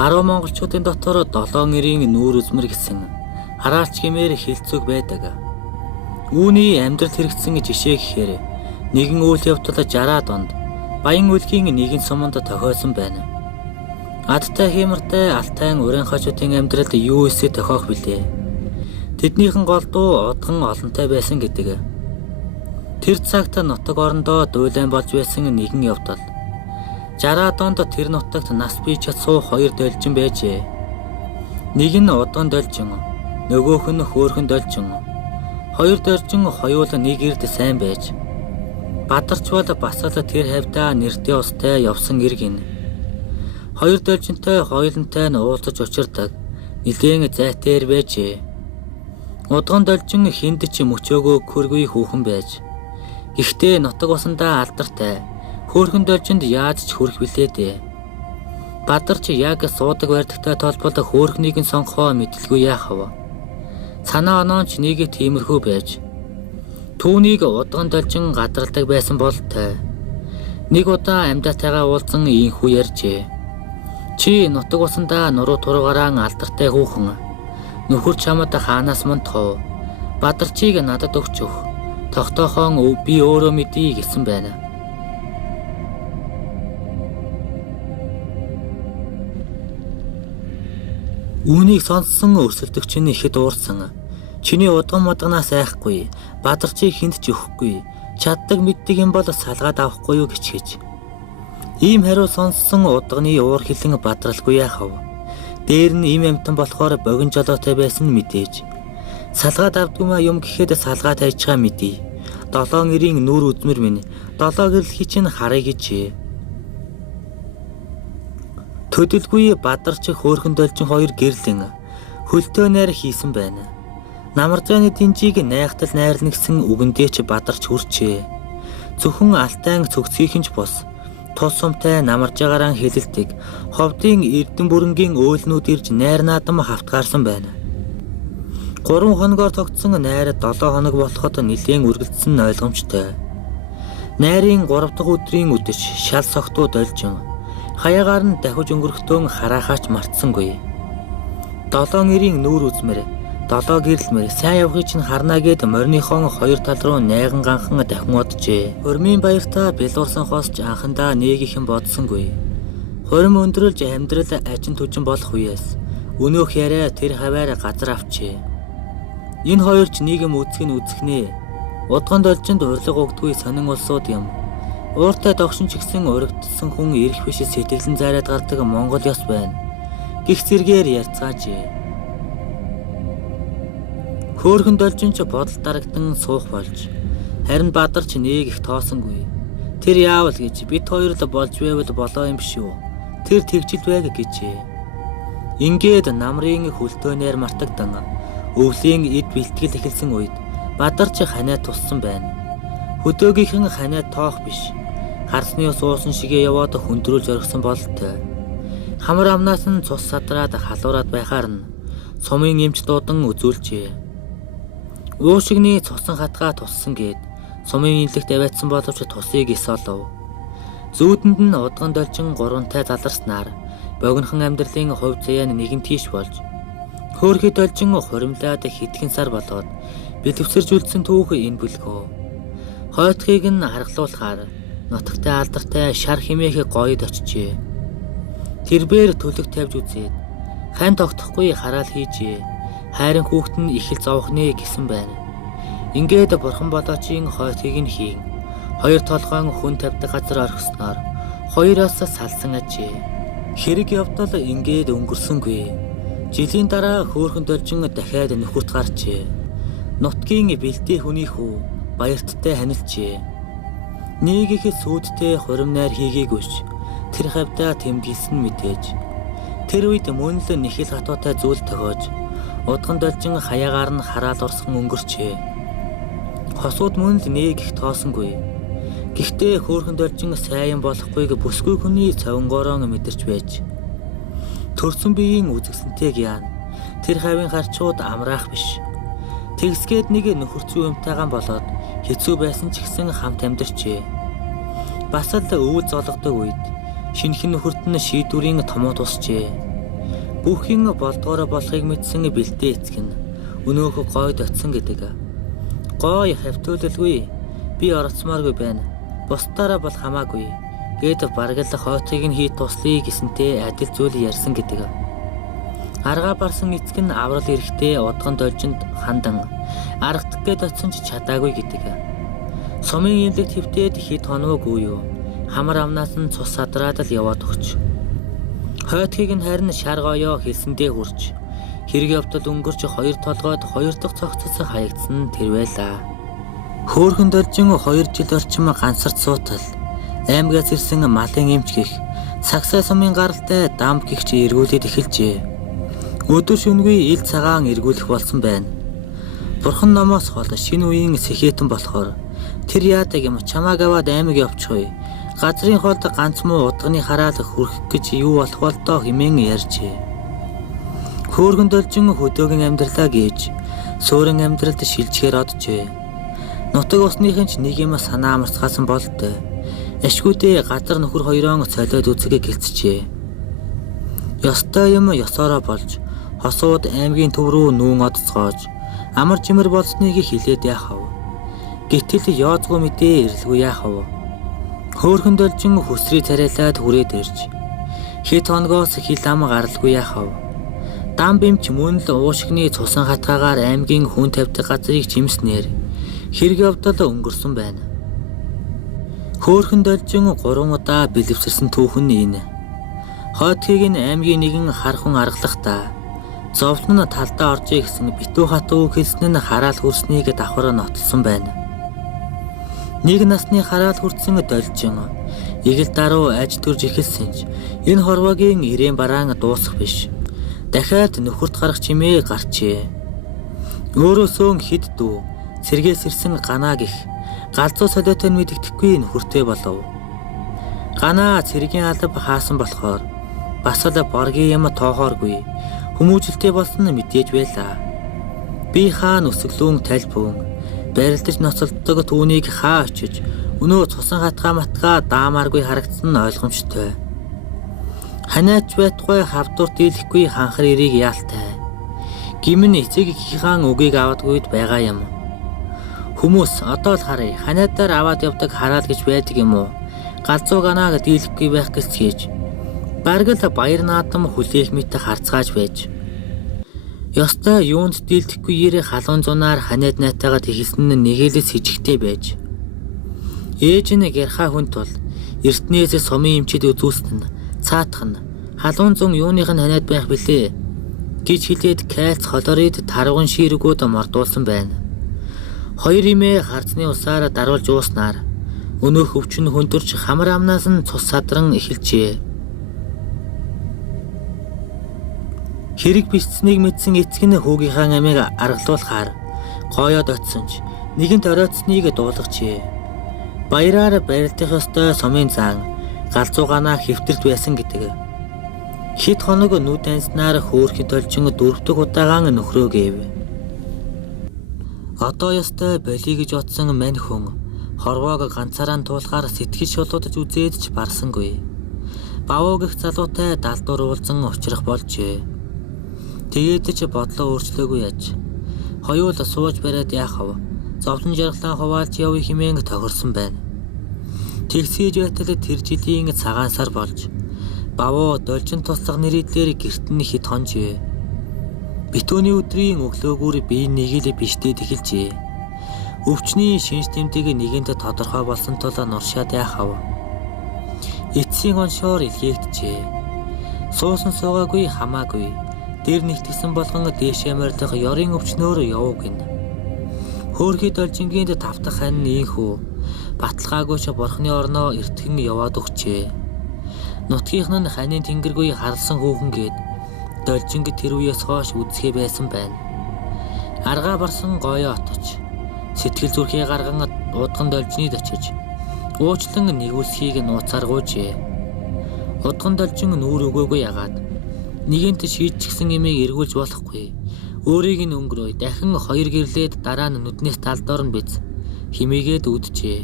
Баруун монголчуудын дотор 7 нэрийн нүүр үзмэр гэсэн хараарч гэмээр хилцүүг байдаг. Үүний амьдрал хэрэгцсэн жишээ гэхээр нэгэн үйл явдал 60-аад онд Баян үлгийн нэгэн суманд тохиосон байна. Адтай хэмэртэй алтайн уран хажуудын амьдралд юу эсэ тохиох билээ. Тэднийхэн голдуу одгон олонтой байсан гэдэг. Тэр цагт нутаг орондоо дуйлан болж байсан нэгэн явдал. 60-аад онд тэр нутагт нас бий чадсуу 2 должин байжээ. Нэг нь удган должин, нөгөөх нь хөөрхөн должин. 2 должин хоёул нэг эрд сайн байж. Бадарч бол бас л тэр хавьдаа нэртэй устай явсан иргэн. 2 должинтой хоёулантай нь уулзаж учирдаг. Нилээн зайтээр байжээ. Удган должин хүнд ч мөчөөгөө хөргүй хүүхэн байж. Гэхдээ нутаг усандаа алдартай. Хөөрхөн должинд яаж ч хүрэх билээ дээ. Бадарч яг суудаг барьдагтай толбол хөөрхнийг нь сонгохоо мэдлгүй яах вэ? Санаа оноо ч нэг тиймэрхүү байж. Түүнийг удган должин гадралдаг байсан болтой. Нэг удаа амьдаатайгаа уулзсан ийхүү ярьжээ. Чи нутаг усандаа нуруу тургаараа алдартай хүүхэн. Нөхөр чамд хаанаас мөн тов. Бадарчийг надад өгч өг. Тогтоохон би өөрөө мэдье гэсэн байна. Үүнийг сонссон өрсөлдөгч нь ихэд уурсан. Чиний удган модгоноос айхгүй, бадарчийг хүнд ч өгөхгүй, чаддаг мэддэг юм бол салгаад авахгүй юу гэж. Ийм хариу сонссон удганы уур хилэн бадралгүй яахав. Дээр нь им амтан болохоор богино жолоотой байсан мэдээж. Салгаад авдгүймаа юм гэхэд салгаад хайчгаа мэдий. 7 нэрийн нүүр үзмэр минь 7 гэрлэхий чинь харъя гэж. Төдөлгүй бадарч хөөрхөн должин 2 гэрлэн хөлтөө найр хийсэн байна. Намарзааны динжийг найхтал найрлна гэсэн үгэндээ ч бадарч хүрчээ. Зөвхөн алтайн цогцгийнхэн ч бус тус сумтай намаржаагаараа хэлэлдэг ховдын эрдэн бүрэнгийн өөлнүүд ирж найр наадам хавтгаарсан байна. 3 хоногоор тогтсон найр 7 хоног болоход нэлээд үргэлжсэн ойлгомжтой. Найрын 3 дахь өдрийн үдэш шал согтуу должин хаягаар нь дахиж өнгөрөхтөө хараахаач мартсангүй. 7 нэрийн нүүр үзмэр, 7 гэрлэмэр сайн явахыг чинь харна гэд морныхон 2 тал руу найган ганхан дахин оджээ. Хормын баяртаа бэлуурсан хосч анхандаа нэг ихэн бодсонгүй. Хорим өндрөлж амьдрал ажин түжин болох үеэс өнөөх яриа тэр хаваар газар авчээ. Энэ хоёр ч нийгэм үзэх нь үзэхнээ. Удган должинд урилга өгдөггүй сонин улсууд юм. Ууртай догшин ч гэсэн урагдсан хүн ирэх биш сэтгэлэн зайраад гардаг Монгол ёс байна. Гих зэргээр ярьцгаажээ. Хөөрхөн должин ч бодол дарагдан суух болж харин бадарч нэг их тоосонгүй. Тэр яавал гэж бит хоёр л болж байвал болоо юм биш үү? Тэр тэгжил байг гэжээ. Ингээд намрын хөлтөөнээр мартагдан өвлийн эд бэлтгэл эхэлсэн үед бадарч ханаа туссан байна. Хөдөөгийнхэн ханаа тоох биш. Харсны ус уусан шигээ яваад хөндрүүлж орхисон бололтой. Хамар амнаас нь цус садраад халуураад байхаар нь сумын эмч дуудан үзүүлжээ. Уушигны цусан хатгаа туссан гээд сумын инлэгт аваатсан боловч тусыг ис олов. Зүүдэнд нь удган должин 3-тай заларснаар богинохон амьдралын хувь заяа нэгэн тийш болж хөөрхий должин хуримлаад хэдхэн сар болоод бэлэвсэрж үлдсэн түүх энэ бүлгөө. Хойтхыг нь харгалуулахаар нутагтай алдартай шар химээх гоёд очижээ. Тэрбээр төлөг тавьж үзээд хань тогтохгүй хараал хийжээ. Хайрын хүүхэд нь их л зовох нэ гэсэн байна. Ингээд бурхан болоочийн хойтхыг нь хийн. 2 толгойн хүн тавьдаг газар орхисноор 2-оос салсан ажээ. Хэрэг явдал ингээд өнгөрсөнгүй. Жилийн дараа хөөрхөн должин дахиад нөхөрт гарчээ. Нутгийн бэлдээ хүний хүү баярттай ханилжээ. Нэг их сүйдтэй хурим найр хийгээгүйч тэр хавьдаа тэмдэглэсэн мэдээж. Тэр үед мөн л нэхэл хатуутай зүйл тохиож удган должин хаягаар нь хараал орсхон өнгөрчээ. Хосууд мөн л нэг их тоосонгүй. Гэхдээ хөөрхөн должин сайн болохгүйг бүсгүй хүний цавангороо мэдэрч байж. Төрсөн биеийн үзэгсэнтэйг яана. Тэр хавийн харчууд амраах биш. Тэгсгээд нэг нөхөрцөө юмтайгаан болоод хэцүү байсан ч гэсэн хамт амьдарчээ. Бас л өвөл зологдог үед шинхэн нөхөрт нь шийдвэрийн томоо тусчээ. Бүхин болдгоороо болохыг мэдсэн бэлдээ эцэг нь өнөөхө гойд очсон гэдэг. Гой хавтуулалгүй би оролцмооргүй байна. Бусдаараа бол хамаагүй. Гээд бараг л хойтыг нь хийх туслая гэсэнтэй адил зүйл ярьсан гэдэг. Аргаа барсан эцэг нь аврал эрэхтэй удган должинд хандан аргадах гээд очсон ч чадаагүй гэдэг. Сумын имлэг твтээд хэд хоноогүй юу. Хамар амнаас нь цус садраад л яваад өгч. Хойтгийг нь харин шар гоёо хэлсэндээ хурж. Хэрэг явдал өнгөрч хоёр толгойд хоёр дахь цогцос хаягдсан тэр байлаа. Хөөхөн должин 2 жил орчим ганцарт суутал аймгаас ирсэн малын эмч гих сагсай сумын гаралтай дамб гихч эргүүлээд эхэлжээ. Өдөр шөнөгүй ил цагаан эргүүлэх болсон байна. Бурхан номоос хол шинэ үеийн сэхэтэн болохоор тэр яадаг юм чамааг аваад аймаг явчихъя. Газрын холд ганц муу удганы хараал хүрэх гэж юу болох бол доо хэмээн ярьжээ. Хөөхөн должин хөдөөгийн амьдралаа гэж суурин амьдралд шилжгээр оджээ. Нутаг усныхын ч нэг юм санаа амарцгаасан болтой. Ашгүйдээ газар нөхөр хоёроо цолиод үзэгээ гэлцжээ. Ёстой юм ёсоороо болж хосууд аймгийн төв рүү нүүн одцгоож амар жимэр болсныг хилээд яахав. Гэтэл яозгүй мэдээ ирлгүй яахав. Хөөхөн должин хүсрий царайлаад хүрээд ирж хэд хоногоос хил ам гаралгүй яахав. Дам бимч мөн л уушигны цусан хатгаагаар аймгийн хүн тавьдаг газрыг жимснээр хэрэг явдал өнгөрсөн байна. Хөөхөн должин 3 удаа бэлэвсэрсэн түүхэн энэ. Хойтгийг нь аймгийн нэгэн хархан аргалахдаа зовлон нь талдаа оржээ гэсэн битүү хатуу хэлсэн нь хараал хүрснийг давхар нотолсон байна. Нэг насны хараал хүрсэн должин игэл даруй аж төрж эхэлсэн ч энэ хорвогийн ирээн бараан дуусах биш. Дахиад нөхөрт гарах чимээ гарчээ. Өөрөөсөө хэд дүү сэргээс ирсэн ганаа гих галзуу солиотой мэддэхгүй нөхөртэй болов. Ганаа цэргийн алба хаасан болохоор бас л боргийн юм тоохооргүй хүмүүжлтэй болсон нь мэдээж байлаа. Би хаан өсөглөн тайлбан барилдаж ноцолдог түүнийг хаа очиж өнөө цусан хатгаа матгаа даамааргүй харагдсан нь ойлгомжтой. Ханаач байтугай хавдур дийлэхгүй ханхар ирийг яалтай. Гимн эцэг ихийнхаа үгийг авадгүйд байгаа юм. Хүмүүс одоо л харъя ханаадаар аваад явдаг хараал гэж байдаг юм уу? Галзуу ганааг дийлэхгүй байх гэж хийж. Бараг л баяр наадам хүлээх мэт харцгааж байж. Ёстой юунд дийлдэхгүй ирээ халуун зунаар ханаад найтайгаа тэхэлсэн нь нэгээлс хижигтэй байж. Ээж нь гэрхаа хүн тул эртнээс сумын эмчид үзүүлсэн нь цаатах нь халуун зун юуных нь ханаад байх билээ гэж хэлээд кайлц холорид тарган ширгүүд мордуулсан байна. Хоёр имээ харцны усаар даруулж ууснаар өнөөх өвчин хөндөрч хамар амнаас нь цус садран эхэлжээ. Хэрэг бичсэнийг мэдсэн эцэг нь хүүгийнхаа амийг аргалуулахаар гойоод очсон ч нэгэнт оройтсныг дуулгачээ. Баяраар барилдах ёстой сумын зан галзуу ганаа хэвтэрд байсан гэдэг. Хэд хоног нүд анснаар хөөхөд должин 4 дахь удаагаан нөхрөө гээв. Одоо ёстой болий гэж бодсон мань хүн хорвоог ганцаараа туулахаар сэтгэл шулуудаж үзээд ч барсангүй. Бавуу гэх залуутай далдуур уулзан учрах болжээ. Тэгээд ч бодлоо өөрчлөөгүй яж. Хоёул сууж бариад яахав. Зовлон жаргалаа хуваалж явъя хэмээн тохирсон байна. Тэгсгийж байтал тэр жилийн цагаан сар болж бавуу должин туслах нэрийдлэр гэрт нь хэд хонжээ. Битүүний өдрийн өглөөгөр би нэг л биштэй тэгэлжээ. Өвчний шинж тэмдэг нэгэнд тодорхой болсон тул нуршаад яахав. Эцсийн оншоор илгээгдэжээ. Суусан суугаагүй хамаагүй. Дээр нэгтгсэн болгон дээшээ мордох ёрын өвчнөөр явуу гин. Хөөхөд должингинд тавтах хань ийхүү баталгаагүй ч бурхны орноо эртхэн яваад өгчээ. Нутгийнх нь ханийн тэнгэргүй харлсан хүүхэнгээд должинг тэр үеэс хойш үзэхээ байсан байна. Аргаа барсан гоёо отож сэтгэл зүрхээ гарган удган должнид очиж уучлан нэгүүлсхийг нууцаар гуйжээ. Удган должин нүүр өгөөгүй ягаад Нэгэнт шийдчихсэн имийг эргүүлж болохгүй. Өөрийг нь өнгөрөөе. Дахин хоёр гэрлээд дараа нь нүднээс талдоор нь биз. Химээгээд үджээ.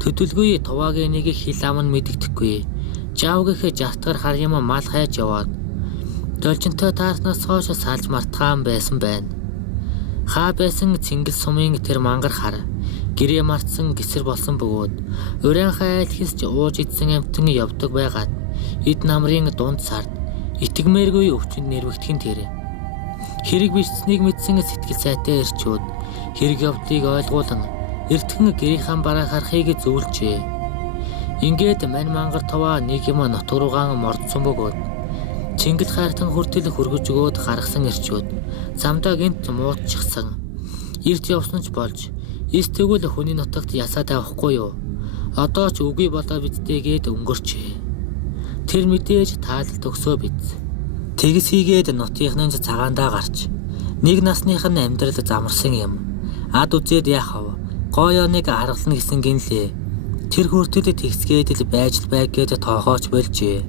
Төдөлгүй туваагийн нэг хил ам нь мэддэхгүй. Жавгийнхээ жартгаар хар юм мал хайж яваад. Должинтой таарснаас хойш салж мартгаан байсан байна. Хаа байсан Цингэл сумын тэр мангар хар. Гэрээ мартсан гисэр болсон бөгөөд урайхаа айлхисч ууж идсэн амтан явдаг байгаад эд намрын дунд сард итгэмээргүй өвчнөд нэрвэгдэх нь тэр. Хэрэг бичсэнийг мэдсэн сэтгэл сайтай ирчүүд хэрэг явдлыг ойлгуулан эртхэн гэрийнхэн бараа харахыг зөвлөжээ. Ингээд мань мангар товаа нэг юм нотгоруугаан мордсон бөгөөд Цингэл хайртан хүртэл хөргөж өгөөд гаргасан ирчүүд замдаа гинт муудчихсан. Ирд явсан ч болж эс тэгвэл хүний нутагт ясаа тавихгүй юу? Одоо ч үгүй болоо бидтэйгээд өнгөрчээ. Тэр мэдээж таалал төгсөө биз. Тэгс хийгээд нутгийнхны цагаандаа гарч нэг насных нь амьдрал замарсан юм. Ад үзээд яхав. Гойо нэг аргална гэсэн гинлээ. Тэр хүртэл тэгсгээд л байж байг гээд тоохооч болжээ.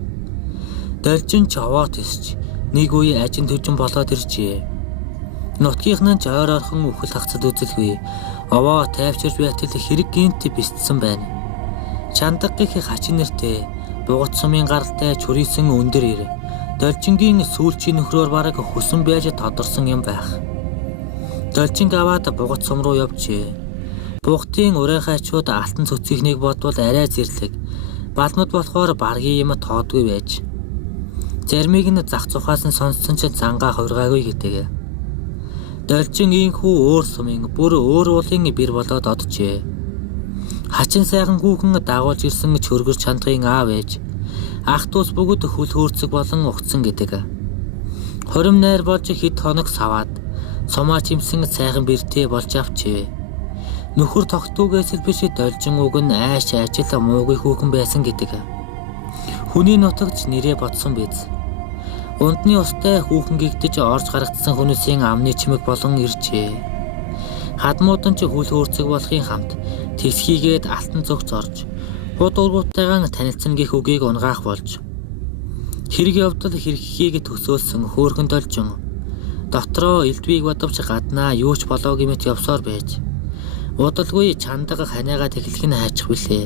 Должин ч овоо тисч нэг үе ажин төжин болоод иржээ. Нутгийнхны ч ойр орхон үхэл хагцад үзэлгүй. Овоо тайвчирч байтал хэрэг гинт бисдсэн байна. Чандаггийн хачин нэртэй бугат сумын гаралтай чурийсэн өндөр ир. Должингийн сүүлчийн нөхрөөр бараг хүсэн байж тодорсон юм байх. Должинг аваад бугат сум руу явжээ. Бугтын урайхайчууд алтан цөцгийнхнийг бодвол арай зэрлэг. Балмад болохоор баргийн юм тоодгүй байж. Зармиг нь зах цухаас нь сонссон ч зангаа хувиргаагүй гэдэг. Должин инхүү өөр сумын бүр өөр уулын бэр болоод оджээ. Хачин сайхан хүүхэн дагуулж ирсэн чөргөр чандгын аав ээж. Ах дүүс бүгд хөл хөөрцөг болон угцсан гэдэг. Хорим найр болж хэд хоног саваад сумаа чимсэн сайхан бэртээ болж авчээ. Нөхөр тогтуугээс л биш Должин уг нь айш ажил муугүй хүүхэн байсан гэдэг. Хүний нутагч нэрээ бодсон биз. Ундны устай хүүхэн гэгдэж орж гарагдсан хүмүүсийн амны чимэг болон иржээ. Хадмуудан ч хөл хөөрцөг болохын хамт тэгсхийгээд алтан цогц орж хууд ургуутайгаан танилцсан гих үгийг унгаах болж. Хэрэг явдал хэрэгхийг төсөөлсөн хөөрхөн Должин дотроо элдвийг бодовч гаднаа юу ч болоогүй мэт явсаар байж. Удалгүй чандаг ханиагаа тэглэх нь хайчих билээ.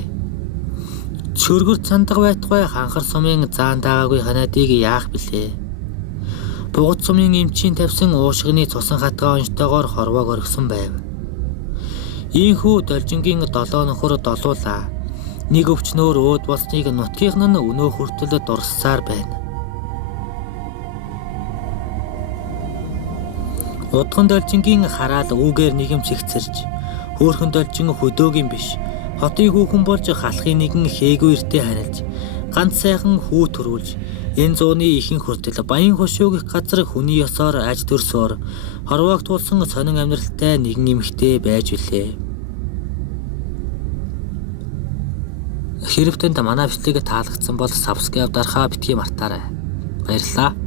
Чөргөр цандаг байтугай ханхар сумын заан даагаагүй ханиадыг яах билээ. Бугат сумын эмчийн тавьсан уушгины цусан хатгаа онцтойгоор хорвоог оргисон байв. Ийхүү Должингийн 7 нөхөр долуулаа. Нэг өвчнөөр өөд болсныг нутгийнх нь өнөө хүртэл дурссаар байна. Удхан Должингийн хараад үүгээр нэгэмч ихцэрж хөөрхөн Должин хөдөөгийн биш. Хотын хүүхэн болж халахын нэгэн хээгүү эртээ харилж ганц сайхан хүү төрүүлж энэ зууны ихэнх хүртэл баян хошууг газар хүний ёсоор аж төрсөөр хорвоог туулсан сонин амьдралтай нэгэн эмэгтэй байж билээ. Хэрвээ танд манай бичлэгээ таалагдсан бол subscribe дарахаа битгий мартаарай. Баярлалаа.